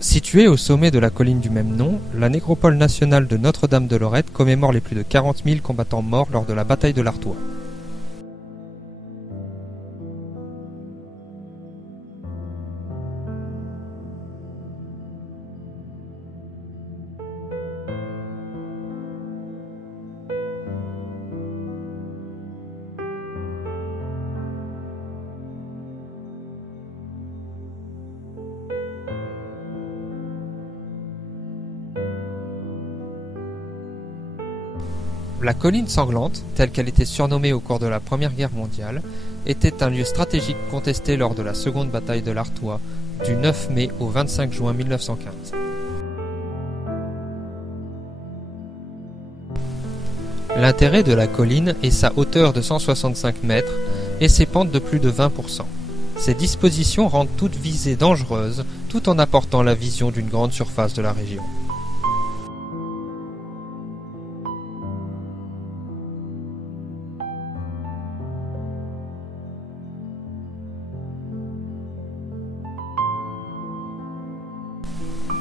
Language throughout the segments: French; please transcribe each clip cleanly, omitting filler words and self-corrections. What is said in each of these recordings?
Située au sommet de la colline du même nom, la nécropole nationale de Notre-Dame-de-Lorette commémore les plus de 40 000 combattants morts lors de la bataille de l'Artois. La colline sanglante, telle qu'elle était surnommée au cours de la Première Guerre mondiale, était un lieu stratégique contesté lors de la seconde bataille de l'Artois, du 9 mai au 25 juin 1915. L'intérêt de la colline est sa hauteur de 165 mètres et ses pentes de plus de 20%. Ces dispositions rendent toute visée dangereuse tout en apportant la vision d'une grande surface de la région.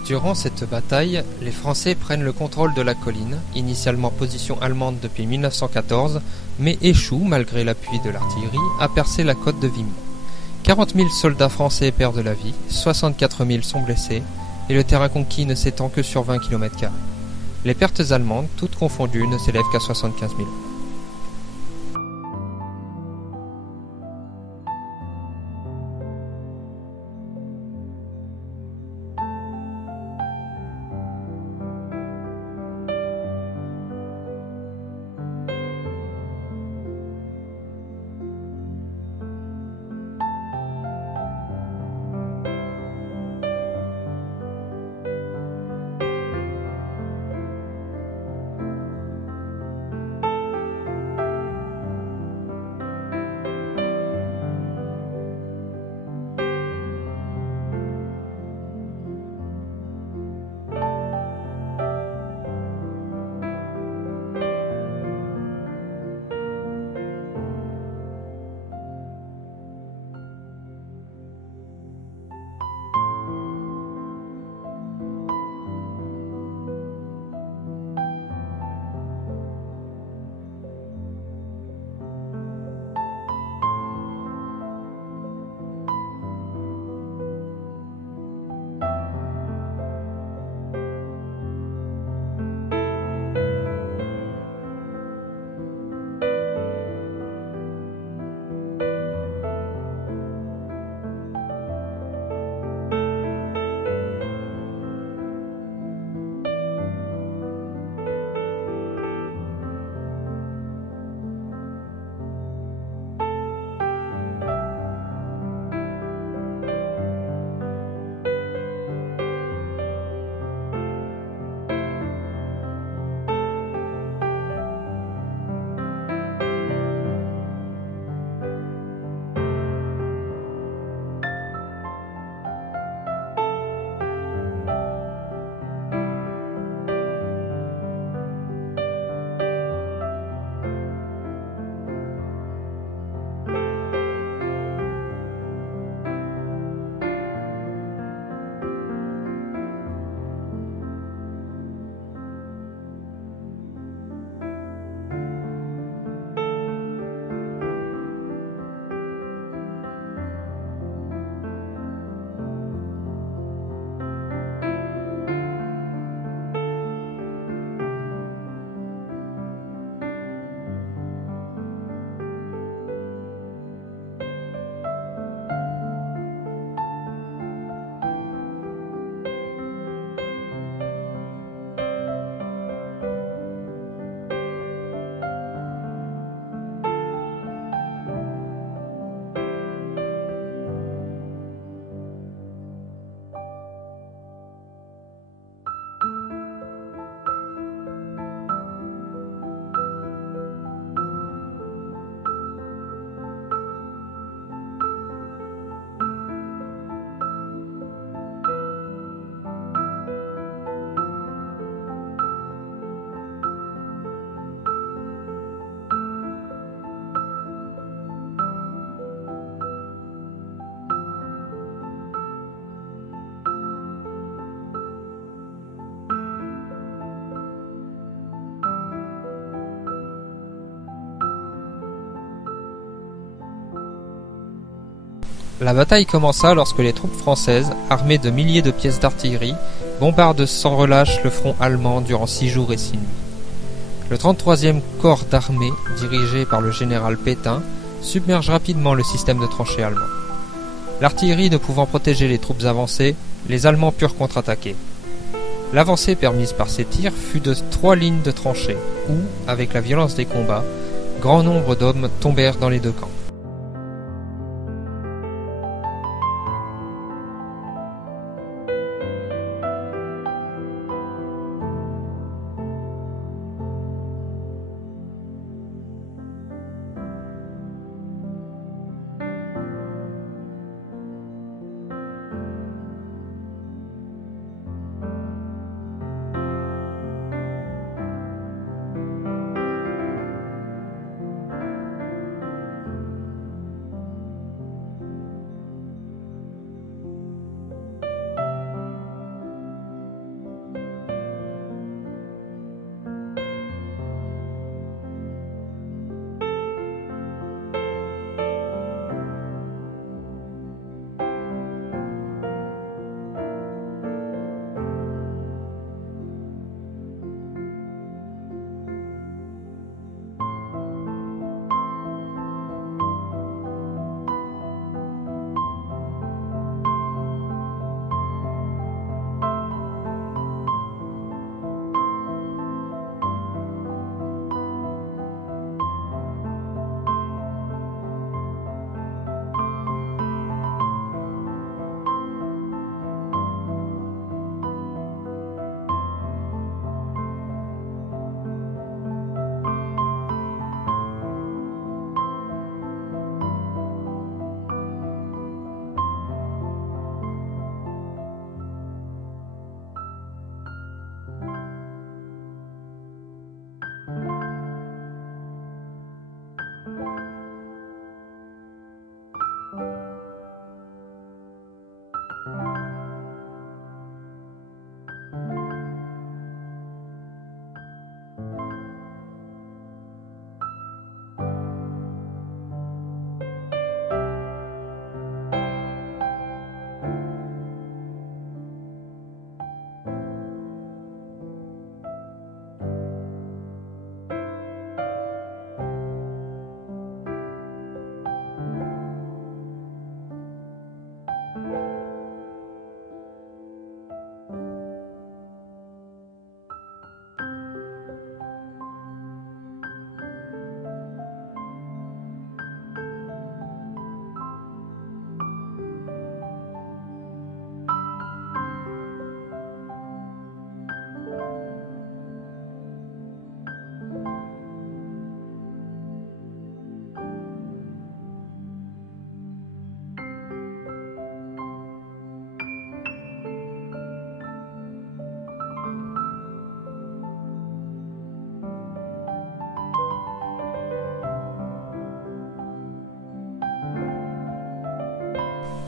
Durant cette bataille, les Français prennent le contrôle de la colline, initialement position allemande depuis 1914, mais échouent, malgré l'appui de l'artillerie, à percer la côte de Vimy. 40 000 soldats français perdent la vie, 64 000 sont blessés, et le terrain conquis ne s'étend que sur 20 km². Les pertes allemandes, toutes confondues, ne s'élèvent qu'à 75 000. La bataille commença lorsque les troupes françaises, armées de milliers de pièces d'artillerie, bombardent sans relâche le front allemand durant 6 jours et 6 nuits. Le 33e corps d'armée, dirigé par le général Pétain, submerge rapidement le système de tranchées allemand. L'artillerie ne pouvant protéger les troupes avancées, les Allemands purent contre-attaquer. L'avancée permise par ces tirs fut de 3 lignes de tranchées, où, avec la violence des combats, grand nombre d'hommes tombèrent dans les 2 camps.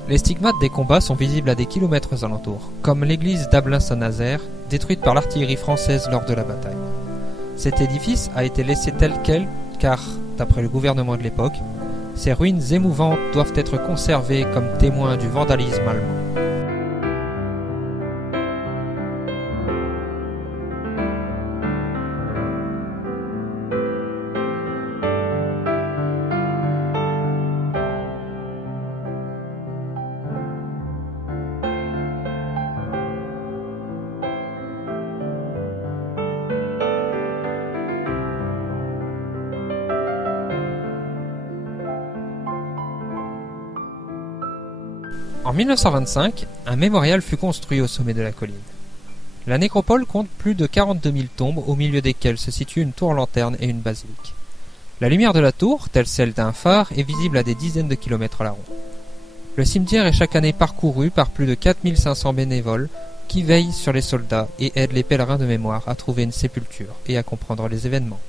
Les stigmates des combats sont visibles à des kilomètres aux alentours, comme l'église d'Ablain-Saint-Nazaire, détruite par l'artillerie française lors de la bataille. Cet édifice a été laissé tel quel car, d'après le gouvernement de l'époque, ces ruines émouvantes doivent être conservées comme témoins du vandalisme allemand. En 1925, un mémorial fut construit au sommet de la colline. La nécropole compte plus de 42 000 tombes, au milieu desquelles se situe une tour-lanterne et une basilique. La lumière de la tour, telle celle d'un phare, est visible à des dizaines de kilomètres à la ronde. Le cimetière est chaque année parcouru par plus de 4500 bénévoles qui veillent sur les soldats et aident les pèlerins de mémoire à trouver une sépulture et à comprendre les événements.